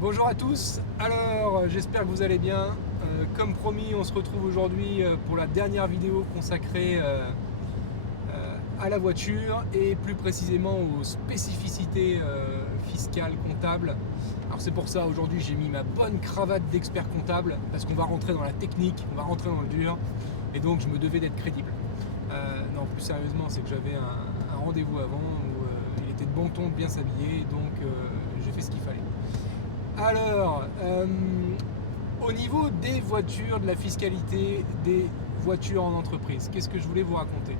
Bonjour à tous, alors j'espère que vous allez bien. Comme promis, on se retrouve aujourd'hui pour la dernière vidéo consacrée à la voiture et plus précisément aux spécificités fiscales, comptables. Alors c'est pour ça aujourd'hui j'ai mis ma bonne cravate d'expert comptable parce qu'on va rentrer dans la technique, on va rentrer dans le dur et donc je me devais d'être crédible. Non, plus sérieusement, c'est que j'avais un rendez-vous avant où il était de bon ton de bien s'habiller, donc j'ai fait ce qu'il fallait. Alors, au niveau des voitures, de la fiscalité des voitures en entreprise, qu'est-ce que je voulais vous raconter?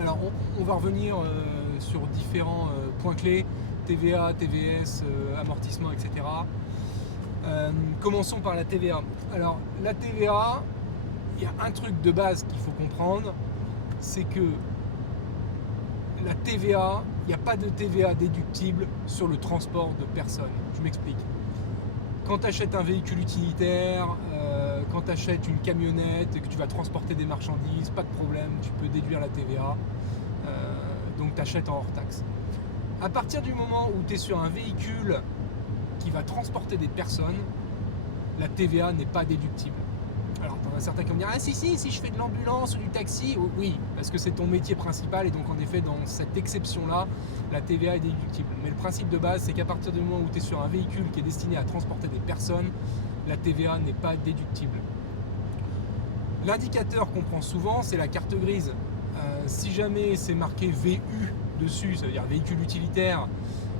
Alors, on va revenir sur différents points clés, TVA, TVS, amortissement, etc. Commençons par la TVA. Alors, la TVA, il y a un truc de base qu'il faut comprendre, c'est que la TVA, il n'y a pas de TVA déductible sur le transport de personnes. Je m'explique. Quand tu achètes un véhicule utilitaire, quand tu achètes une camionnette et que tu vas transporter des marchandises, pas de problème, tu peux déduire la TVA. Donc tu achètes en hors taxe. À partir du moment où tu es sur un véhicule qui va transporter des personnes, la TVA n'est pas déductible. Alors, tu en as certains qui vont me dire: ah si je fais de l'ambulance ou du taxi, oui, parce que c'est ton métier principal et donc en effet dans cette exception-là, la TVA est déductible. Mais le principe de base, c'est qu'à partir du moment où tu es sur un véhicule qui est destiné à transporter des personnes, la TVA n'est pas déductible. L'indicateur qu'on prend souvent, c'est la carte grise. Si jamais c'est marqué VU dessus, ça veut dire véhicule utilitaire,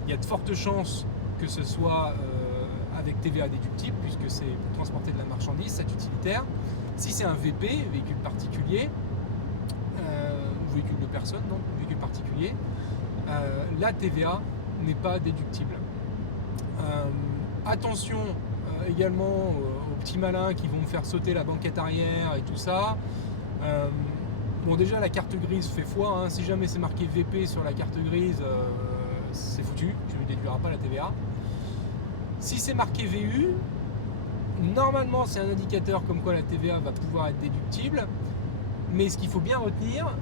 il y a de fortes chances que ce soit avec TVA déductible, puisque c'est pour transporter de la marchandise, cet utilitaire. Si c'est un VP, véhicule particulier, ou véhicule de personne, non, véhicule particulier, la TVA n'est pas déductible. Attention également aux petits malins qui vont faire sauter la banquette arrière et tout ça. Bon, déjà la carte grise fait foi, hein. Si jamais c'est marqué VP sur la carte grise, c'est foutu, tu ne déduiras pas la TVA. Si c'est marqué VU, normalement c'est un indicateur comme quoi la TVA va pouvoir être déductible, mais ce qu'il faut bien retenir,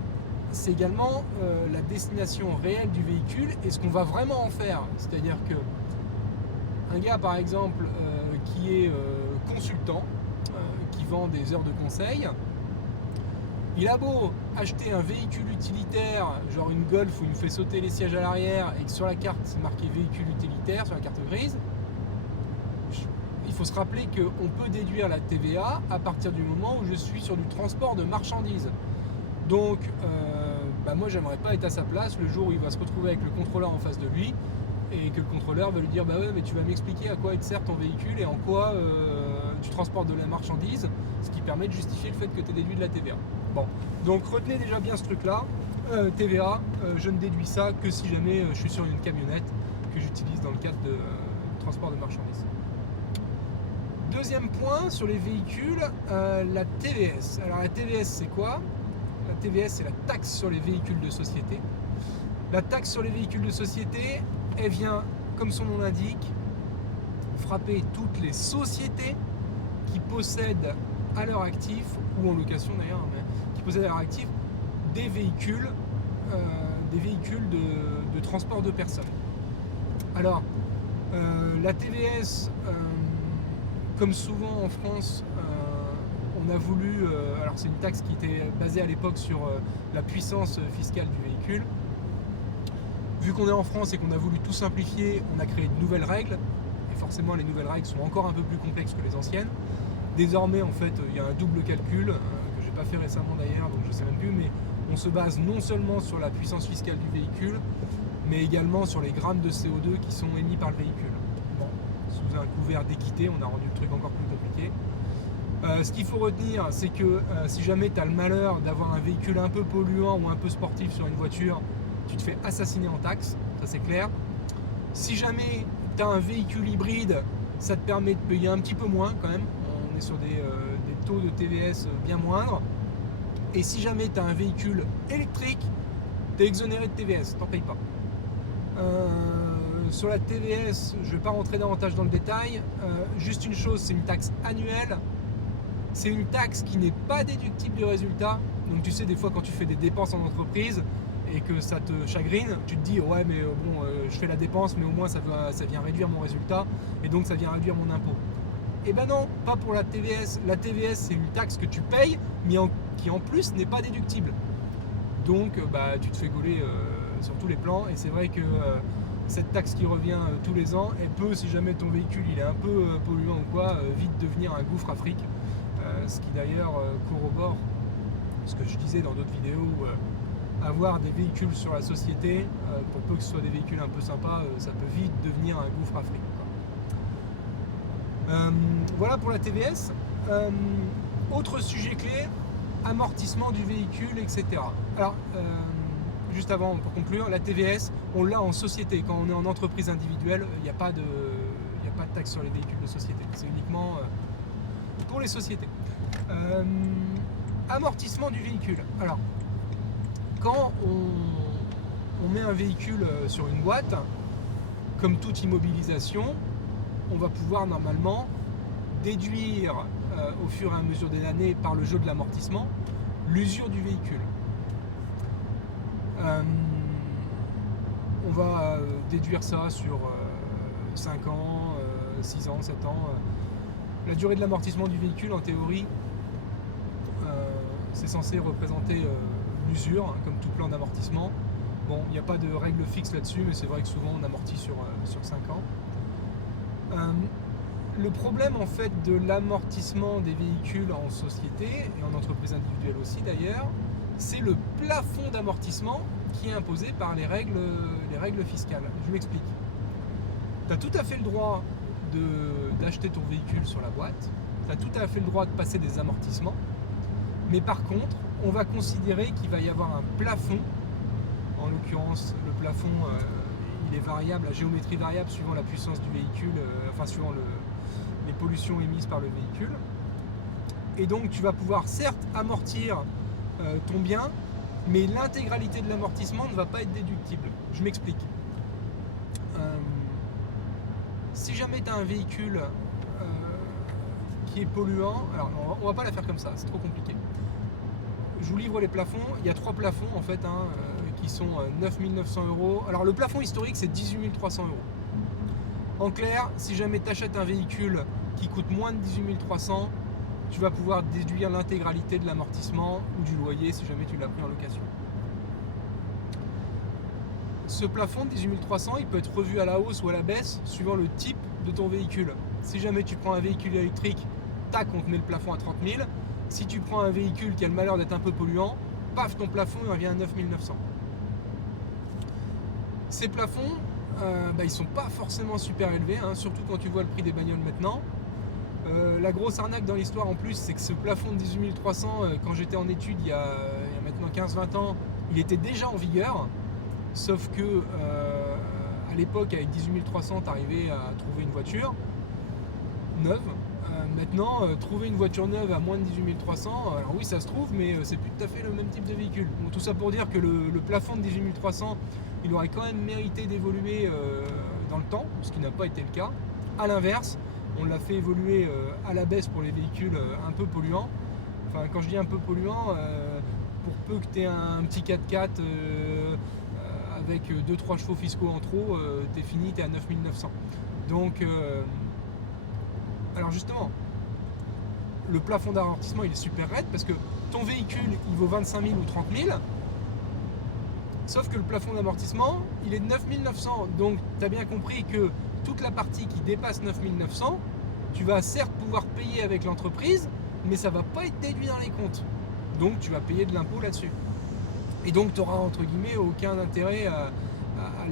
c'est également la destination réelle du véhicule et ce qu'on va vraiment en faire. C'est-à-dire que un gars par exemple qui est consultant, qui vend des heures de conseil, il a beau acheter un véhicule utilitaire, genre une Golf où il me fait sauter les sièges à l'arrière et que sur la carte c'est marqué véhicule utilitaire, sur la carte grise, il faut se rappeler qu'on peut déduire la TVA à partir du moment où je suis sur du transport de marchandises. Donc, moi j'aimerais pas être à sa place le jour où il va se retrouver avec le contrôleur en face de lui et que le contrôleur va lui dire: bah ouais, mais tu vas m'expliquer à quoi il te sert ton véhicule et en quoi tu transportes de la marchandise, ce qui permet de justifier le fait que tu aies déduit de la TVA. Bon, donc retenez déjà bien ce truc-là. TVA, je ne déduis ça que si jamais je suis sur une camionnette que j'utilise dans le cadre de transport de marchandises. Deuxième point sur les véhicules, la TVS. Alors la TVS c'est quoi? La TVS c'est la taxe sur les véhicules de société. La taxe sur les véhicules de société, elle vient, comme son nom l'indique, frapper toutes les sociétés qui possèdent à leur actif, ou en location d'ailleurs, mais qui possèdent à leur actif des véhicules de transport de personnes. Alors, la TVS, comme souvent en France, on a voulu, alors c'est une taxe qui était basée à l'époque sur la puissance fiscale du véhicule. Vu qu'on est en France et qu'on a voulu tout simplifier, on a créé de nouvelles règles, et forcément les nouvelles règles sont encore un peu plus complexes que les anciennes. Désormais en fait il y a un double calcul, que j'ai pas fait récemment d'ailleurs, donc je sais même plus, mais on se base non seulement sur la puissance fiscale du véhicule, mais également sur les grammes de CO2 qui sont émis par le véhicule. Bon, sous un couvert d'équité, on a rendu le truc encore plus compliqué. Ce qu'il faut retenir, c'est que si jamais tu as le malheur d'avoir un véhicule un peu polluant ou un peu sportif sur une voiture, tu te fais assassiner en taxes, ça c'est clair. Si jamais tu as un véhicule hybride, ça te permet de payer un petit peu moins quand même. On est sur des taux de TVS bien moindres. Et si jamais tu as un véhicule électrique, tu es exonéré de TVS, t'en payes pas. Sur la TVS, je ne vais pas rentrer davantage dans le détail. Juste une chose, c'est une taxe annuelle. C'est une taxe qui n'est pas déductible du résultat. Donc tu sais, des fois quand tu fais des dépenses en entreprise, et que ça te chagrine, tu te dis ouais mais bon je fais la dépense mais au moins ça vient réduire mon résultat et donc ça vient réduire mon impôt. Eh ben non, pas pour la TVS. La TVS c'est une taxe que tu payes mais qui en plus n'est pas déductible. Donc tu te fais gauler sur tous les plans et c'est vrai que cette taxe qui revient tous les ans, elle peut, si jamais ton véhicule il est un peu polluant ou quoi, vite devenir un gouffre à fric. Ce qui d'ailleurs corrobore ce que je disais dans d'autres vidéos, avoir des véhicules sur la société, pour peu que ce soit des véhicules un peu sympas, ça peut vite devenir un gouffre à fric. Voilà pour la TVS. Autre sujet clé, amortissement du véhicule, etc. Alors, juste avant, pour conclure, la TVS, on l'a en société. Quand on est en entreprise individuelle, il n'y a pas de taxe sur les véhicules de société. C'est uniquement pour les sociétés. Amortissement du véhicule. Alors, quand on met un véhicule sur une boîte, comme toute immobilisation, on va pouvoir normalement déduire au fur et à mesure des années par le jeu de l'amortissement l'usure du véhicule. On va déduire ça sur 5 ans, 6 ans, 7 ans. La durée de l'amortissement du véhicule, en théorie, c'est censé représenter l'usure, comme tout plan d'amortissement. Bon, il n'y a pas de règle fixe là-dessus, mais c'est vrai que souvent on amortit sur 5 ans. Le problème en fait de l'amortissement des véhicules en société, et en entreprise individuelle aussi d'ailleurs, c'est le plafond d'amortissement qui est imposé par les règles fiscales. Je m'explique. Tu as tout à fait le droit d'acheter ton véhicule sur la boîte, tu as tout à fait le droit de passer des amortissements, mais par contre, on va considérer qu'il va y avoir un plafond. En l'occurrence, le plafond, il est variable, la géométrie variable suivant la puissance du véhicule, suivant les pollutions émises par le véhicule. Et donc, tu vas pouvoir certes amortir ton bien, mais l'intégralité de l'amortissement ne va pas être déductible. Je m'explique. Si jamais tu as un véhicule qui est polluant, alors non, on va pas la faire comme ça, c'est trop compliqué. Je vous livre les plafonds. Il y a 3 plafonds en fait qui sont 9 900 €. Alors le plafond historique c'est 18 300 €. En clair, si jamais tu achètes un véhicule qui coûte moins de 18 300, tu vas pouvoir déduire l'intégralité de l'amortissement ou du loyer si jamais tu l'as pris en location. Ce plafond de 18 300, il peut être revu à la hausse ou à la baisse suivant le type de ton véhicule. Si jamais tu prends un véhicule électrique, tac, on te met le plafond à 30 000. Si tu prends un véhicule qui a le malheur d'être un peu polluant, paf, ton plafond il revient à 9 900. Ces plafonds, ils sont pas forcément super élevés, surtout quand tu vois le prix des bagnoles maintenant. La grosse arnaque dans l'histoire en plus, c'est que ce plafond de 18 300, quand j'étais en études il y a maintenant 15-20 ans, il était déjà en vigueur. Sauf que à l'époque, avec 18 300, tu arrivais à trouver une voiture neuve. Maintenant, trouver une voiture neuve à moins de 18 300, alors oui, ça se trouve, mais c'est plus tout à fait le même type de véhicule. Bon, tout ça pour dire que le plafond de 18 300, il aurait quand même mérité d'évoluer dans le temps, ce qui n'a pas été le cas. A l'inverse, on l'a fait évoluer à la baisse pour les véhicules un peu polluants. Enfin, quand je dis un peu polluant, pour peu que tu aies un petit 4x4 avec 2-3 chevaux fiscaux en trop, t'es fini, t'es à 9 900. Donc, alors justement, le plafond d'amortissement il est super raide parce que ton véhicule il vaut 25 000 ou 30 000, sauf que le plafond d'amortissement il est de 9 900. Donc tu as bien compris que toute la partie qui dépasse 9 900, tu vas certes pouvoir payer avec l'entreprise, mais ça va pas être déduit dans les comptes. Donc tu vas payer de l'impôt là-dessus. Et donc tu n'auras entre guillemets aucun intérêt à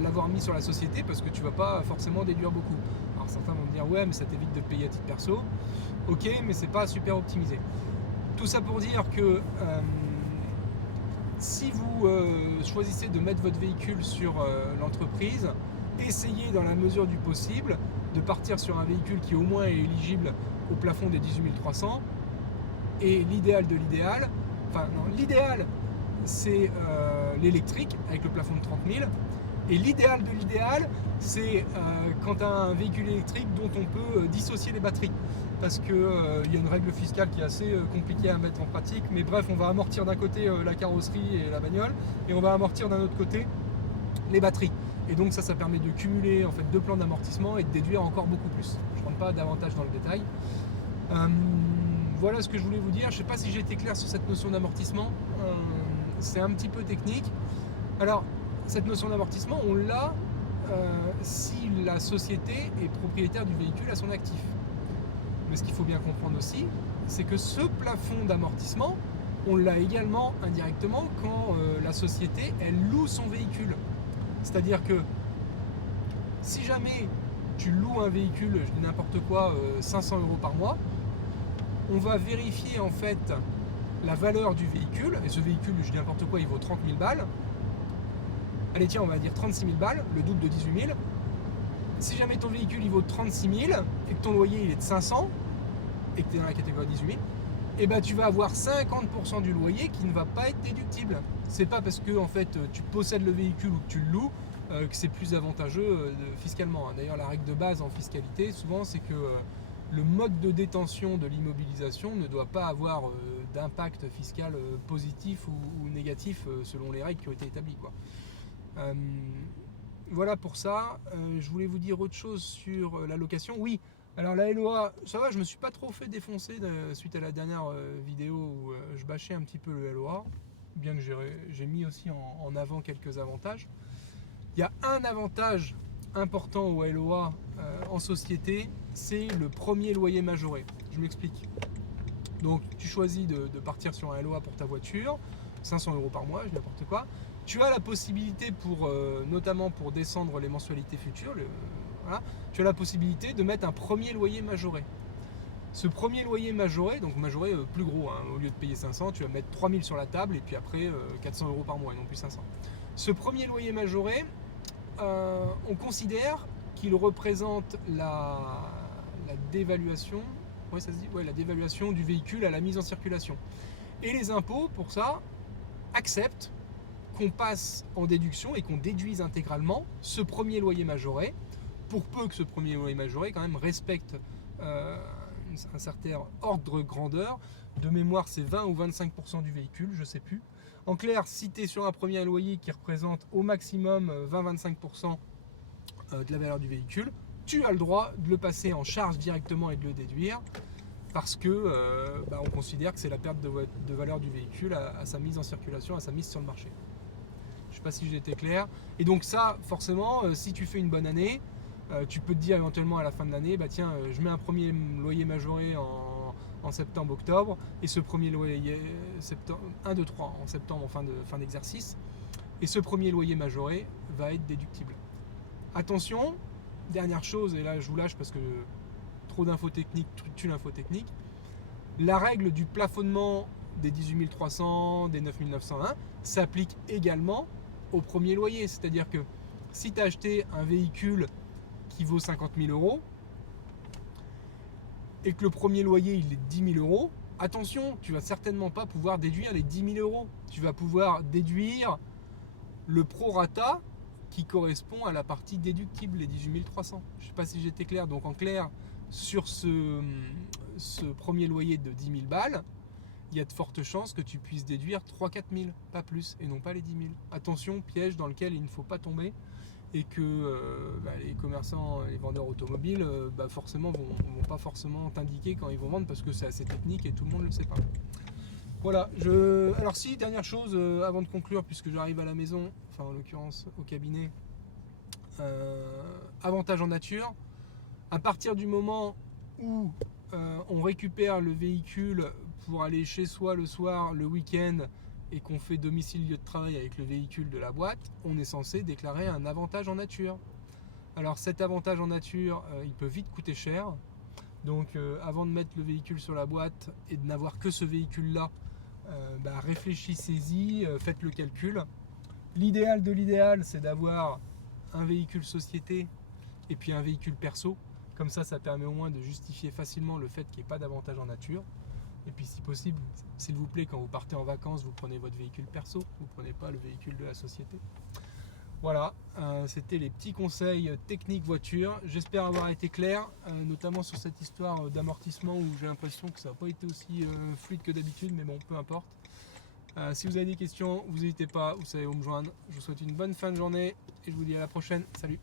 l'avoir mis sur la société parce que tu vas pas forcément déduire beaucoup. Alors certains vont me dire ouais mais ça t'évite de payer à titre perso. Ok, mais c'est pas super optimisé. Tout ça pour dire que si vous choisissez de mettre votre véhicule sur l'entreprise, essayez dans la mesure du possible de partir sur un véhicule qui au moins est éligible au plafond des 18 300. Et l'idéal de l'idéal, l'idéal c'est l'électrique avec le plafond de 30 000. Et l'idéal de l'idéal, c'est quand tu as un véhicule électrique dont on peut dissocier les batteries. Parce qu'il y a une règle fiscale qui est assez compliquée à mettre en pratique. Mais bref, on va amortir d'un côté la carrosserie et la bagnole, et on va amortir d'un autre côté les batteries. Et donc ça permet de cumuler en fait 2 plans d'amortissement et de déduire encore beaucoup plus. Je ne rentre pas davantage dans le détail. Voilà ce que je voulais vous dire. Je ne sais pas si j'ai été clair sur cette notion d'amortissement. C'est un petit peu technique. Alors, cette notion d'amortissement, on l'a si la société est propriétaire du véhicule à son actif. Mais ce qu'il faut bien comprendre aussi, c'est que ce plafond d'amortissement, on l'a également indirectement quand la société, elle loue son véhicule. C'est-à-dire que si jamais tu loues un véhicule, je dis n'importe quoi, 500 € par mois, on va vérifier en fait la valeur du véhicule, et ce véhicule, je dis n'importe quoi, il vaut 30 000 balles. Allez tiens, on va dire 36 000 balles, le double de 18 000. Si jamais ton véhicule il vaut 36 000 et que ton loyer il est de 500 et que tu es dans la catégorie 18 000, et ben tu vas avoir 50% du loyer qui ne va pas être déductible. C'est pas parce que en fait tu possèdes le véhicule ou que tu le loues que c'est plus avantageux fiscalement. D'ailleurs, la règle de base en fiscalité, souvent, c'est que le mode de détention de l'immobilisation ne doit pas avoir d'impact fiscal positif ou négatif selon les règles qui ont été établies, quoi. Voilà pour ça. Je voulais vous dire autre chose sur la location. Oui, alors la LOA, ça va, je me suis pas trop fait défoncer suite à la dernière vidéo où je bâchais un petit peu le LOA, bien que j'ai mis aussi en avant quelques avantages. Il y a un avantage important au LOA en société, c'est le premier loyer majoré. Je m'explique. Donc tu choisis de partir sur un LOA pour ta voiture, 500 € par mois, je dis n'importe quoi. Tu as la possibilité, notamment pour descendre les mensualités futures, voilà, tu as la possibilité de mettre un premier loyer majoré. Ce premier loyer majoré, donc majoré plus gros, hein, au lieu de payer 500, tu vas mettre 3000 sur la table et puis après 400 € par mois et non plus 500. Ce premier loyer majoré, on considère qu'il représente la dévaluation, ouais, ça se dit, ouais, la dévaluation du véhicule à la mise en circulation. Et les impôts, pour ça, acceptent qu'on passe en déduction et qu'on déduise intégralement ce premier loyer majoré, pour peu que ce premier loyer majoré quand même respecte un certain ordre grandeur. De mémoire, c'est 20 ou 25% du véhicule, je ne sais plus. En clair, si tu es sur un premier loyer qui représente au maximum 20-25% de la valeur du véhicule, tu as le droit de le passer en charge directement et de le déduire, parce que on considère que c'est la perte de valeur du véhicule à sa mise en circulation, à sa mise sur le marché. Je ne sais pas si j'ai été clair. Et donc ça, forcément, si tu fais une bonne année, tu peux te dire éventuellement à la fin de l'année, bah tiens, je mets un premier loyer majoré en septembre-octobre, et ce premier loyer, 1, 2, 3, en septembre, en fin d'exercice, et ce premier loyer majoré va être déductible. Attention, dernière chose, et là je vous lâche parce que trop d'infos techniques tue l'info technique, la règle du plafonnement des 18 300, des 9 901 s'applique également au premier loyer. C'est-à-dire que si tu as acheté un véhicule qui vaut 50 000 € et que le premier loyer il est 10 000 €, attention, tu vas certainement pas pouvoir déduire les 10 000 €. Tu vas pouvoir déduire le prorata qui correspond à la partie déductible, les 18 300. Je ne sais pas si j'étais clair. Donc en clair, sur ce premier loyer de 10 000 balles, il y a de fortes chances que tu puisses déduire 3-4 000, pas plus, et non pas les 10 000. Attention, piège dans lequel il ne faut pas tomber, et que les commerçants, les vendeurs automobiles, forcément vont pas forcément t'indiquer quand ils vont vendre, parce que c'est assez technique et tout le monde ne le sait pas. Voilà, alors si, dernière chose, avant de conclure, puisque j'arrive à la maison, enfin en l'occurrence au cabinet, avantage en nature, à partir du moment où on récupère le véhicule pour aller chez soi le soir, le week-end, et qu'on fait domicile lieu de travail avec le véhicule de la boîte, on est censé déclarer un avantage en nature. Alors cet avantage en nature, il peut vite coûter cher. Donc avant de mettre le véhicule sur la boîte et de n'avoir que ce véhicule-là, réfléchissez-y, faites le calcul. L'idéal de l'idéal, c'est d'avoir un véhicule société et puis un véhicule perso. Comme ça permet au moins de justifier facilement le fait qu'il n'y ait pas d'avantage en nature. Et puis si possible, s'il vous plaît, quand vous partez en vacances, vous prenez votre véhicule perso, vous ne prenez pas le véhicule de la société. Voilà, c'était les petits conseils techniques voiture. J'espère avoir été clair, notamment sur cette histoire d'amortissement où j'ai l'impression que ça n'a pas été aussi fluide que d'habitude, mais bon, peu importe. Si vous avez des questions, vous n'hésitez pas, vous savez où me joindre. Je vous souhaite une bonne fin de journée et je vous dis à la prochaine. Salut!